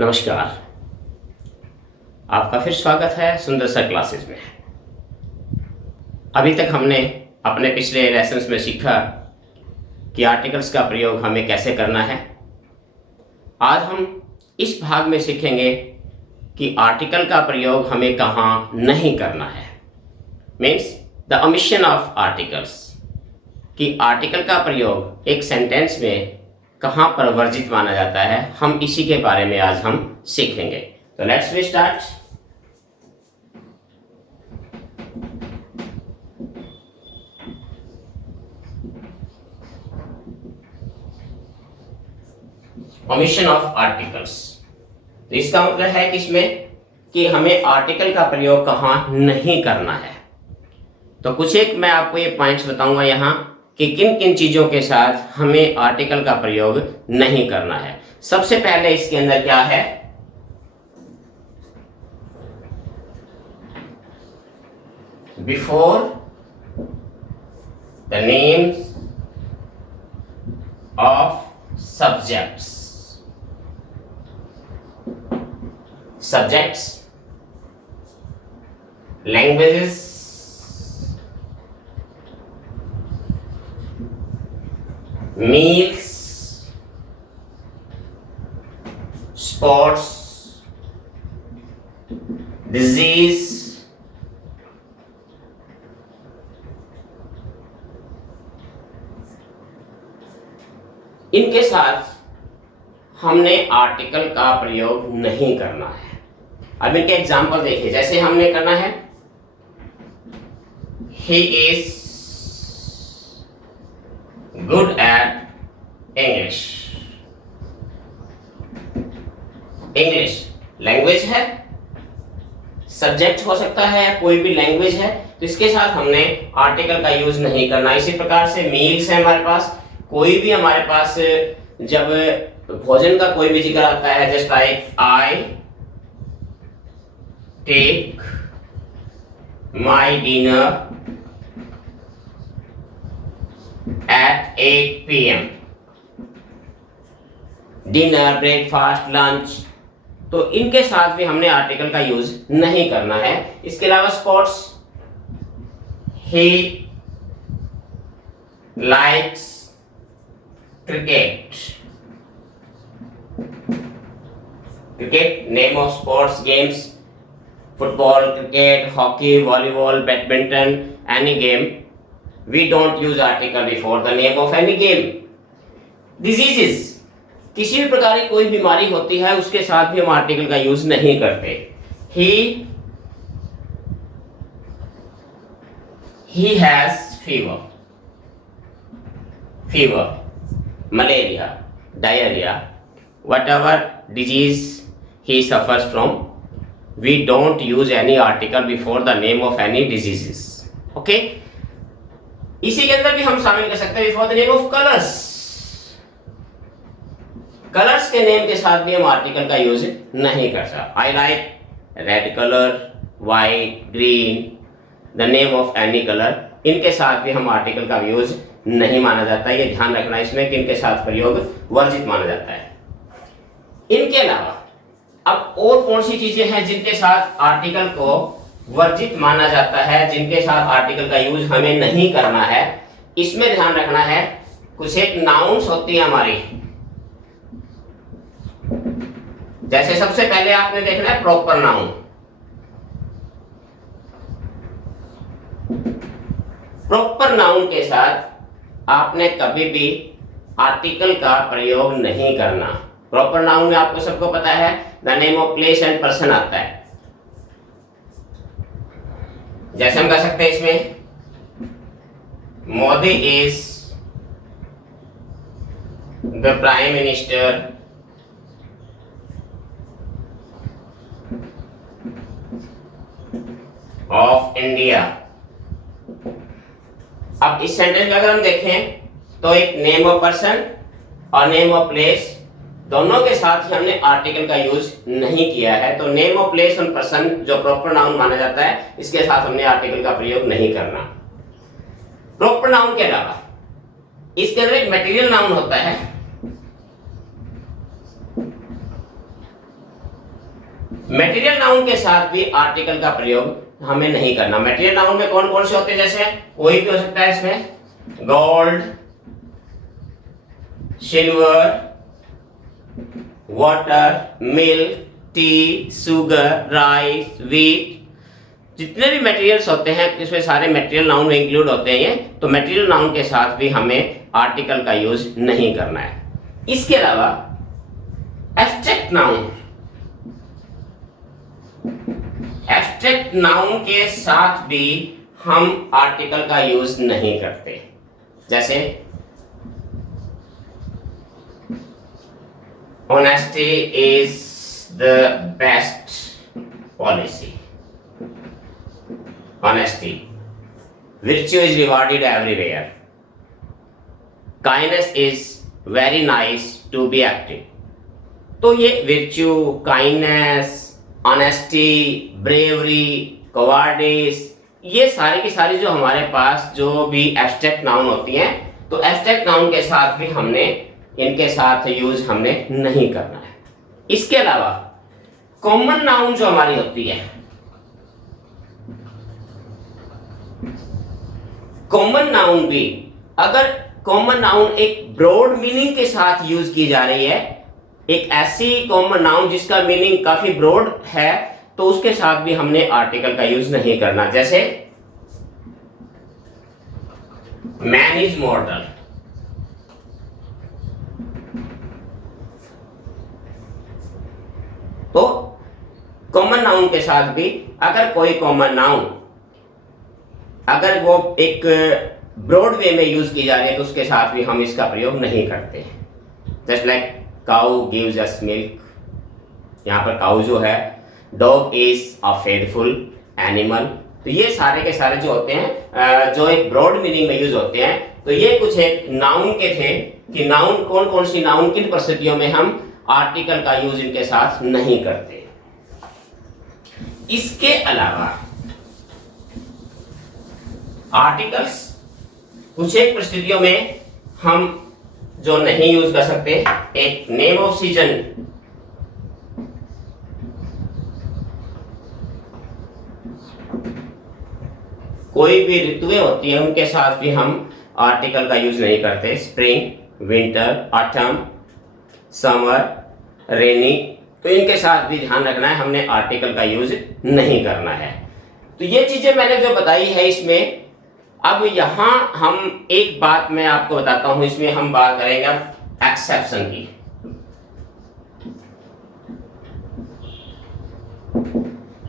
नमस्कार। आपका फिर स्वागत है सुंदर सा क्लासेस में। अभी तक हमने अपने पिछले लेसन्स में सीखा कि आर्टिकल्स का प्रयोग हमें कैसे करना है। आज हम इस भाग में सीखेंगे कि आर्टिकल का प्रयोग हमें कहाँ नहीं करना है। Means the omission of articles, कि आर्टिकल का प्रयोग एक सेंटेंस में कहाँ पर वर्जित माना जाता है, हम इसी के बारे में आज हम सीखेंगे। तो let's we start. Omission of articles, तो इसका मतलब है कि इसमें कि हमें आर्टिकल का प्रयोग कहाँ नहीं करना है। तो कुछ एक मैं आपको ये पॉइंट्स बताऊंगा यहाँ कि किन किन चीजों के साथ हमें आर्टिकल का प्रयोग नहीं करना है। सबसे पहले इसके अंदर क्या है, before the names of subjects. Subjects, languages, meals, sports, disease, इनके साथ हमने आर्टिकल का प्रयोग नहीं करना है। अब इनके एग्जाम्पल देखिए, जैसे हमने करना है he is good at English। English language है, सब्जेक्ट हो सकता है, कोई भी लैंग्वेज है, तो इसके साथ हमने आर्टिकल का यूज नहीं करना। इसी प्रकार से मील्स है हमारे पास, कोई भी हमारे पास जब भोजन का कोई भी जिक्र आता है, just like I take my dinner at 8 PM, dinner, breakfast, lunch, तो इनके साथ भी हमने आर्टिकल का यूज नहीं करना है। इसके अलावा sports, he likes cricket. Cricket name of sports games, football, cricket, hockey, volleyball, badminton, any game, we don't use article before the name of any game। diseases, किसी भी प्रकार की कोई बीमारी होती है उसके साथ भी हम आर्टिकल का यूज नहीं करते। he has fever, malaria, diarrhea, whatever disease he suffers from, we don't use any article before the name of any diseases। okay, इसी के अंदर भी हम शामिल कर सकते हैं before the name of colours. Colours के नेम के साथ भी हम आर्टिकल का यूज नहीं कर सकते। I like red colour, white, green, the name of any colour, इनके साथ भी हम आर्टिकल का यूज नहीं माना जाता है। ये ध्यान रखना इसमें कि इनके साथ प्रयोग वर्जित माना जाता है। इनके अलावा अब और कौन सी चीजें हैं जिनके साथ आर्टिकल को वर्जित माना जाता है, जिनके साथ आर्टिकल का यूज हमें नहीं करना है, इसमें ध्यान रखना है। कुछ एक नाउन्स होती है हमारी, जैसे सबसे पहले आपने देखना है प्रॉपर नाउन। प्रॉपर नाउन के साथ आपने कभी भी आर्टिकल का प्रयोग नहीं करना। प्रॉपर नाउन में आपको सबको पता है the name of place and person आता है। जैसे हम कह सकते हैं इसमें Modi is the prime minister of India. अब इस सेंटेंस में अगर हम देखें तो एक नेम ऑफ पर्सन और नेम ऑफ प्लेस दोनों के साथ ही हमने आर्टिकल का यूज नहीं किया है। तो नेम ऑफ प्लेस और पर्सन जो प्रॉपर नाउन माना जाता है, इसके साथ हमने आर्टिकल का प्रयोग नहीं करना। प्रॉपर नाउन के अलावा इसके अंदर एक मटेरियल नाउन होता है। मटेरियल नाउन के साथ भी आर्टिकल का प्रयोग हमें नहीं करना। मटेरियल नाउन में कौन कौन से होते हैं, जैसे कोई भी हो सकता है इसमें, gold, silver, water, milk, T, sugar, rice, wheat, जितने भी मटेरियल्स होते हैं इसमें सारे मटेरियल नाउन में इंक्लूड होते हैं ये। तो मटेरियल नाउन के साथ भी हमें आर्टिकल का यूज नहीं करना है। इसके अलावा एब्स्ट्रैक्ट नाउन, एब्स्ट्रैक्ट नाउन के साथ भी हम आर्टिकल का यूज नहीं करते। जैसे honesty is the best policy, honesty, virtue is rewarded everywhere, kindness is very nice to be active। तो ये virtue, kindness, honesty, bravery, cowardice, ये सारी की सारी जो हमारे पास जो भी एब्स्ट्रैक्ट नाउन होती हैं, तो एब्स्ट्रैक्ट नाउन के साथ भी हमने इनके साथ यूज हमने नहीं करना है। इसके अलावा कॉमन नाउन जो हमारी होती है, कॉमन नाउन भी, अगर कॉमन नाउन एक ब्रॉड मीनिंग के साथ यूज की जा रही है, एक ऐसी कॉमन नाउन जिसका मीनिंग काफी ब्रॉड है, तो उसके साथ भी हमने आर्टिकल का यूज नहीं करना। जैसे मैन इज मॉर्टल, तो कॉमन नाउन के साथ भी अगर कोई कॉमन नाउन अगर वो एक ब्रॉड वे में यूज की जा रही है, तो उसके साथ भी हम इसका प्रयोग नहीं करते। Just like cow gives us milk, यहाँ पर काउ जो है, dog is a faithful animal. तो ये सारे के सारे जो होते हैं जो एक ब्रॉड मीनिंग में यूज होते हैं। तो ये कुछ एक नाउन के थे कि नाउन कौन कौन सी नाउन किन परिस्थितियों में हम आर्टिकल का यूज इनके साथ नहीं करते। इसके अलावा आर्टिकल्स कुछ एक परिस्थितियों में हम जो नहीं यूज कर सकते। एक नेम ऑफ सीजन, कोई भी ऋतुएं होती हैं उनके साथ भी हम आर्टिकल का यूज नहीं करते। स्प्रिंग, विंटर, ऑटम, समर, रेनी, तो इनके साथ भी ध्यान रखना है, हमने आर्टिकल का यूज नहीं करना है। तो ये चीजें मैंने जो बताई है इसमें। अब यहां हम एक बात मैं आपको बताता हूं, इसमें हम बात करेंगे अब एक्सेप्शन की।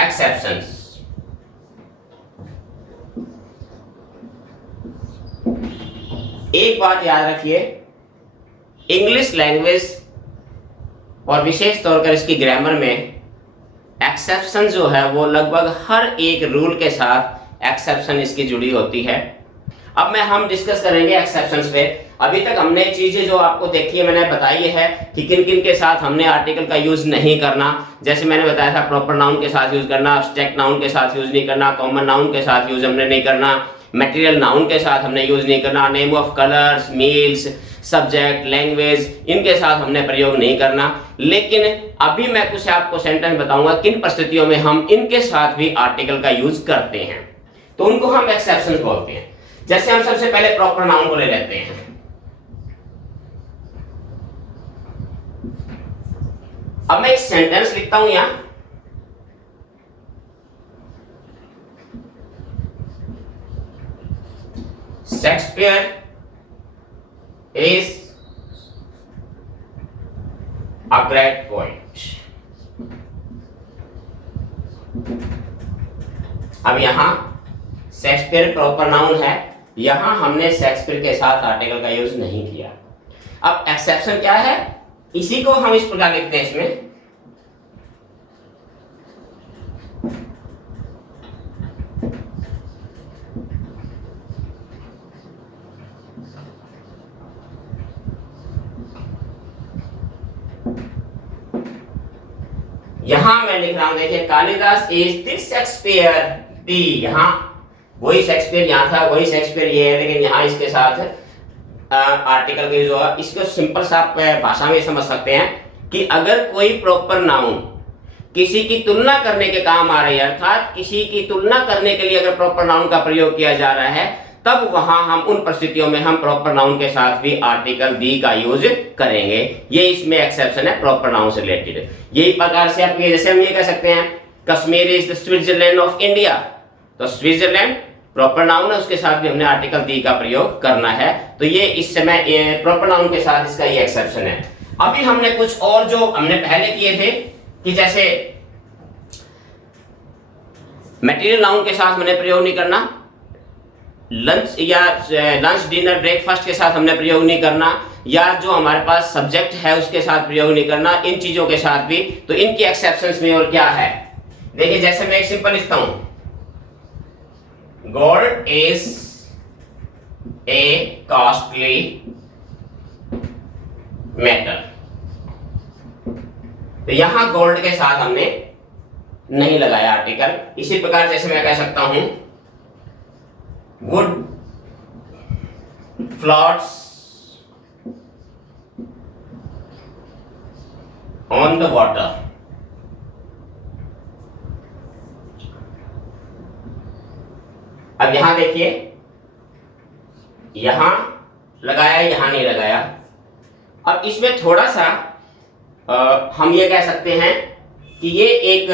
एक्सेप्शंस, एक बात याद रखिए, इंग्लिश लैंग्वेज और विशेष तौर पर इसकी ग्रामर में एक्सेप्शन जो है वो लगभग हर एक रूल के साथ एक्सेप्शन इसकी जुड़ी होती है। अब हम डिस्कस करेंगे एक्सेप्शंस पे। अभी तक हमने चीजें जो आपको देखी है मैंने बताई है कि किन किन के साथ हमने आर्टिकल का यूज नहीं करना। जैसे मैंने बताया था, प्रॉपर नाउन के साथ यूज करना, एब्स्ट्रैक्ट नाउन के साथ यूज नहीं करना, कॉमन नाउन के साथ यूज हमने नहीं करना, मटेरियल नाउन के साथ हमने यूज नहीं करना, name of colours, meals, subject, language, इनके साथ हमने प्रयोग नहीं करना। लेकिन अभी मैं कुछ आपको सेंटेंस बताऊंगा किन परिस्थितियों में हम इनके साथ भी आर्टिकल का यूज करते हैं, तो उनको हम एक्सेप्शंस बोलते हैं। जैसे हम सबसे पहले प्रॉपर नाउन को ले लेते हैं। अब मैं एक सेंटेंस लिखता हूं यहां, Shakespeare is a great poet। अब यहां शेक्सपियर प्रॉपर नाउन है, यहां हमने शेक्सपियर के साथ आर्टिकल का यूज नहीं किया। अब एक्सेप्शन क्या है, इसी को हम इस प्रकार लिखते हैं इसमें, यहां मैं लिख रहा हूं, देखिए कालिदास इज द शेक्सपियर दी। यहां वही शेक्सपियर यहां था, वही शेक्सपियर ये है, लेकिन यहां इसके साथ आर्टिकल का यूज हुआ। इसको सिंपल सा आप भाषा में समझ सकते हैं कि अगर कोई प्रॉपर नाउन किसी की तुलना करने के काम आ रही है, अर्थात किसी की तुलना करने के लिए अगर प्रॉपर नाउन का प्रयोग किया जा रहा है, तब वहां हम उन परिस्थितियों में हम प्रॉपर नाउन के साथ भी आर्टिकल दी का यूज करेंगे। ये इसमें एक्सेप्शन है प्रॉपर नाउन से रिलेटेड। यही प्रकार से आप जैसे हम ये कह सकते हैं Kashmir is the Switzerland of India, तो स्विट्जरलैंड प्रॉपर नाउन है, उसके साथ भी हमने आर्टिकल दी का प्रयोग करना है। तो ये इस समय प्रॉपर नाउन के साथ इसका ये एक्सेप्शन है। अभी हमने कुछ और जो हमने पहले किए थे कि जैसे मटेरियल नाउन के साथ हमने प्रयोग नहीं करना, लंच डिनर ब्रेकफास्ट के साथ हमने प्रयोग नहीं करना, या जो हमारे पास सब्जेक्ट है उसके साथ प्रयोग नहीं करना, इन चीजों के साथ भी। तो इनकी एक्सेप्शंस में और क्या है, देखिए जैसे मैं एक सिंपल लिखता हूं, gold is a costly metal, तो यहां गोल्ड के साथ हमने नहीं लगाया आर्टिकल। इसी प्रकार जैसे मैं कह सकता हूं would floats on the water, अब यहां देखिए, यहां लगाया, यहां नहीं लगाया। अब इसमें थोड़ा सा हम ये कह सकते हैं कि ये एक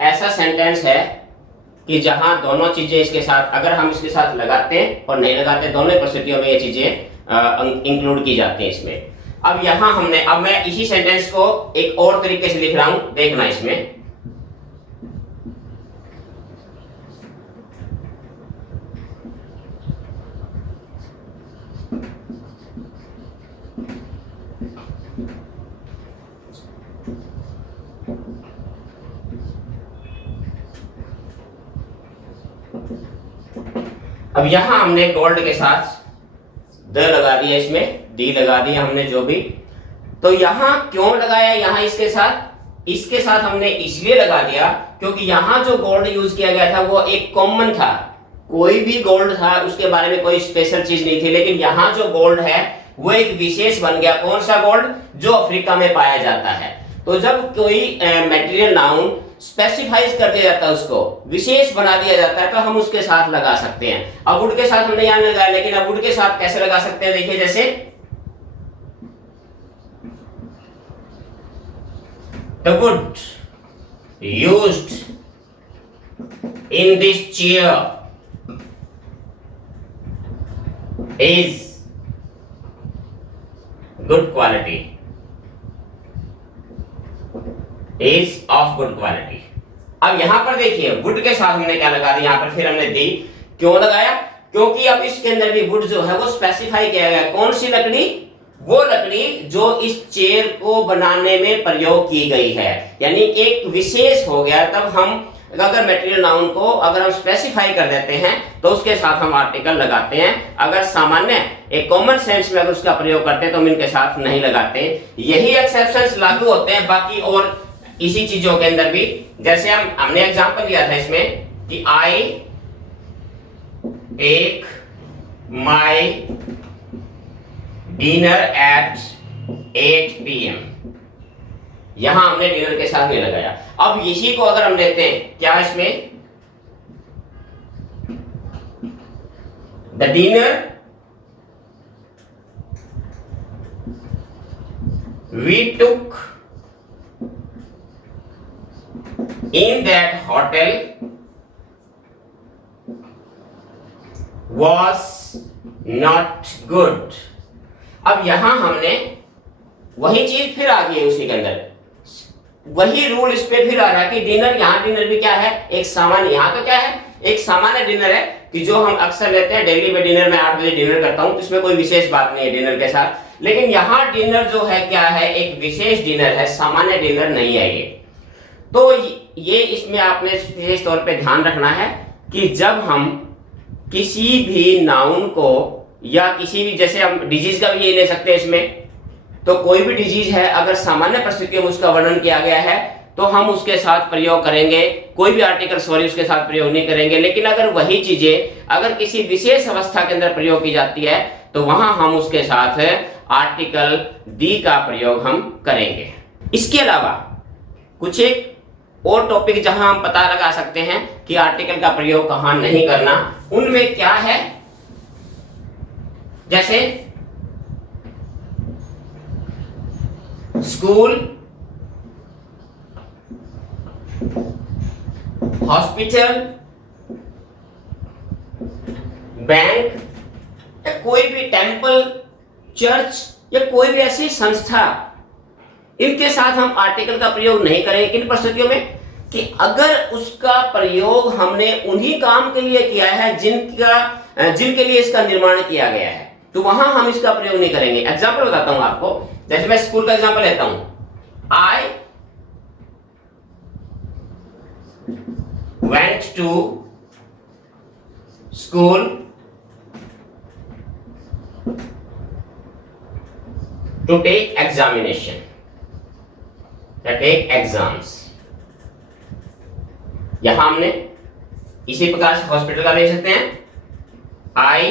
ऐसा सेंटेंस है कि जहां दोनों चीजें इसके साथ, अगर हम इसके साथ लगाते हैं और नहीं लगाते, दोनों परिस्थितियों में ये चीजें इंक्लूड की जाती हैं इसमें। अब यहां हमने, अब मैं इसी सेंटेंस को एक और तरीके से लिख रहा हूं, देखना इसमें। अब यहां हमने गोल्ड के साथ द लगा दिया, इसमें डी लगा दिया हमने जो भी। तो यहां क्यों लगाया, यहां इसके साथ हमने इसलिए लगा दिया क्योंकि यहां जो गोल्ड यूज किया गया था वो एक कॉमन था, कोई भी गोल्ड था, उसके बारे में कोई स्पेशल चीज नहीं थी। लेकिन यहां जो गोल्ड है वो एक विशेष बन गया। कौन सा गोल्ड? जो अफ्रीका में पाया जाता है। तो जब कोई मटेरियल नाउन स्पेसिफाइज कर दिया जाता है, उसको विशेष बना दिया जाता है, तो हम उसके साथ लगा सकते हैं। अब वुड के साथ हमने यहां लगाया, लेकिन अब वुड के साथ कैसे लगा सकते हैं, देखिए जैसे the wood used in this chair is good quality, is of good quality. अब यहां पर देखिए वुड के साथ हमने क्या लगा दिया, यहां पर फिर हमने दी। क्यों लगाया? क्योंकि अब इसके अंदर भी वुड जो है वो स्पेसिफाई किया गया। कौन सी लकड़ी? वो लकड़ी जो इस चेयर को बनाने में प्रयोग की गई है, यानी एक विशेष हो गया। तब हम अगर मटेरियल नाउन को अगर हम स्पेसिफाई कर देते हैं तो उसके साथ हम आर्टिकल लगाते हैं। अगर सामान्य एक कॉमन सेंस में अगर उसका प्रयोग करते हैं तो हम इनके साथ नहीं लगाते। यही एक्सेप्शंस लागू होते हैं बाकी और इसी चीजों के अंदर भी। जैसे हमने एग्जांपल लिया था इसमें कि I take my dinner at 8 PM, यहां हमने डिनर के साथ नहीं लगाया। अब इसी को अगर हम लेते हैं क्या इसमें, the dinner we took in that hotel was not good। अब यहां हमने वही चीज फिर आ गई है, उसी के अंदर वही रूल इस पे फिर आ रहा है कि डिनर, यहां डिनर भी क्या है, एक सामान्य, यहां तो क्या है, एक सामान्य डिनर है कि जो हम अक्सर लेते हैं। डेली में डिनर, मैं 8 बजे डिनर करता हूं, तो इसमें कोई विशेष बात नहीं है डिनर के साथ। लेकिन यहां डिनर जो है क्या है, एक विशेष डिनर है, सामान्य डिनर नहीं है ये। तो ये इसमें आपने विशेष तौर पे ध्यान रखना है कि जब हम किसी भी नाउन को या किसी भी, जैसे हम डिजीज का भी ये ले सकते हैं इसमें, तो कोई भी डिजीज है अगर सामान्य परिस्थितियों में उसका वर्णन किया गया है तो हम उसके साथ प्रयोग करेंगे, कोई भी आर्टिकल सॉरी उसके साथ प्रयोग नहीं करेंगे। लेकिन अगर वही चीजें अगर किसी विशेष अवस्था के अंदर प्रयोग की जाती है तो वहां हम उसके साथ आर्टिकल दी का प्रयोग हम करेंगे। इसके अलावा कुछ एक और टॉपिक जहां हम पता लगा सकते हैं कि आर्टिकल का प्रयोग कहां नहीं करना, उनमें क्या है, जैसे स्कूल, हॉस्पिटल, बैंक, या कोई भी टेंपल, चर्च या कोई भी ऐसी संस्था, इनके साथ हम आर्टिकल का प्रयोग नहीं करेंगे। किन परिस्थितियों में? कि अगर उसका प्रयोग हमने उन्हीं काम के लिए किया है जिनके लिए इसका निर्माण किया गया है, तो वहां हम इसका प्रयोग नहीं करेंगे। एग्जाम्पल बताता हूं आपको, जैसे मैं स्कूल का एग्जाम्पल लेता हूं। आई went to school to take examination, to take exams। यहां हमने इसी प्रकार से हॉस्पिटल का ले सकते हैं। I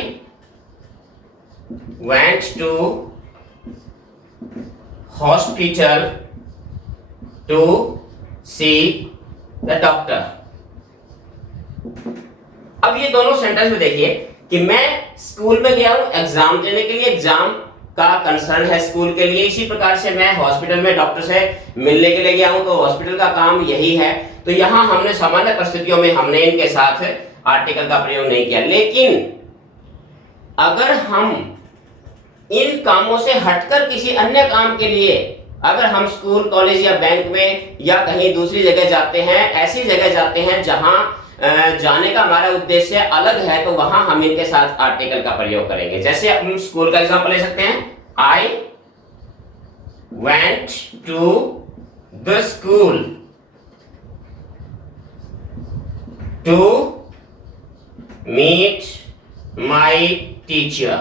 went to hospital to see the doctor। अब ये दोनों सेंटेंस में देखिए कि मैं स्कूल में गया हूं एग्जाम देने के लिए, एग्जाम का कंसर्न है स्कूल के लिए। इसी प्रकार से मैं हॉस्पिटल में डॉक्टर से मिलने के लिए गया हूं, तो हॉस्पिटल का काम यही है। तो यहां हमने सामान्य परिस्थितियों में हमने इनके साथ आर्टिकल का प्रयोग नहीं किया। लेकिन अगर हम इन कामों से हटकर किसी अन्य काम के लिए, अगर हम स्कूल, कॉलेज या बैंक में या कहीं दूसरी जगह जाते हैं, ऐसी जगह जाते हैं जहां जाने का हमारा उद्देश्य अलग है, तो वहां हम इनके साथ आर्टिकल का प्रयोग करेंगे। जैसे हम स्कूल का एग्जांपल ले सकते हैं। I went to the school to meet my teacher.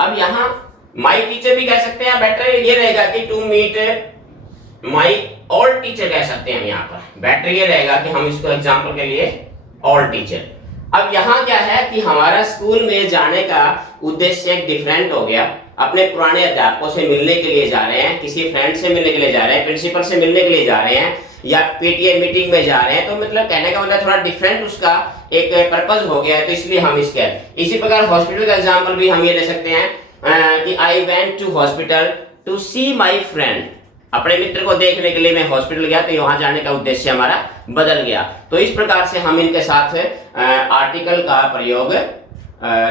अब यहां माई टीचर भी कह सकते हैं, बेटर ये रहेगा कि to meet my all teacher कह सकते हैं। यहां पर बेटर ये रहेगा कि हम इसको एग्जांपल के लिए ऑल टीचर। अब यहां क्या है कि हमारा स्कूल में जाने का उद्देश्य एक डिफरेंट हो गया। अपने पुराने अध्यापकों से मिलने के लिए जा रहे हैं, किसी फ्रेंड से मिलने के लिए जा रहे हैं, प्रिंसिपल से मिलने के लिए जा रहे हैं, या पीटीए मीटिंग में जा रहे हैं। तो मतलब कहने का मतलब थोड़ा डिफरेंट उसका एक पर्पस हो गया है, तो इसलिए हम इसके इसी प्रकार हॉस्पिटल का एग्जांपल भी हम ये ले सकते हैं कि I went to hospital to see my friend. अपने मित्र को देखने के लिए मैं हॉस्पिटल गया, तो वहां जाने का उद्देश्य हमारा बदल गया। तो इस प्रकार से हम इनके साथ आर्टिकल का प्रयोग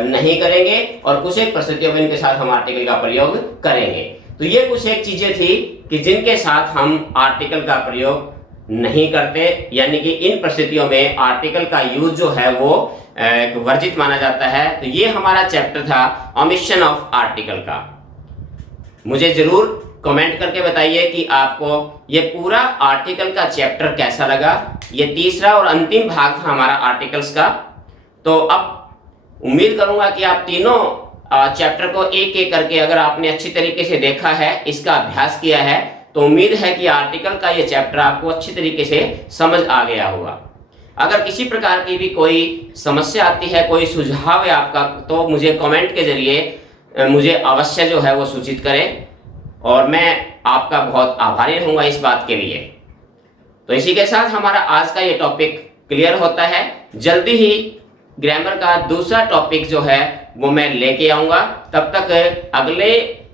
नहीं करेंगे और कुछ एक परिस्थितियों में इनके साथ हम आर्टिकल का प्रयोग करेंगे। तो ये कुछ एक चीजें थी कि जिनके साथ हम आर्टिकल का प्रयोग नहीं करते, यानी कि इन परिस्थितियों में आर्टिकल का यूज जो है वो वर्जित माना जाता है। तो ये हमारा चैप्टर था ओमिशन ऑफ आर्टिकल का। मुझे जरूर कमेंट करके बताइए कि आपको ये पूरा आर्टिकल का चैप्टर कैसा लगा। ये तीसरा और अंतिम भाग था हमारा आर्टिकल्स का। तो अब उम्मीद करूंगा कि आप तीनों चैप्टर को एक एक करके अगर आपने अच्छी तरीके से देखा है, इसका अभ्यास किया है, तो उम्मीद है कि आर्टिकल का ये चैप्टर आपको अच्छी तरीके से समझ आ गया होगा। अगर किसी प्रकार की भी कोई समस्या आती है, कोई सुझाव है आपका, तो मुझे कमेंट के जरिए मुझे अवश्य जो है वो सूचित करें और मैं आपका बहुत आभारी रहूंगा इस बात के लिए। तो इसी के साथ हमारा आज का ये टॉपिक क्लियर होता है। जल्दी ही ग्रामर का दूसरा टॉपिक जो है वो मैं लेके आऊंगा। तब तक अगले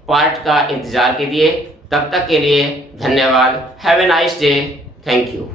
पार्ट का इंतजार कीजिए। तब तक के लिए धन्यवाद। Have a nice day. Thank you.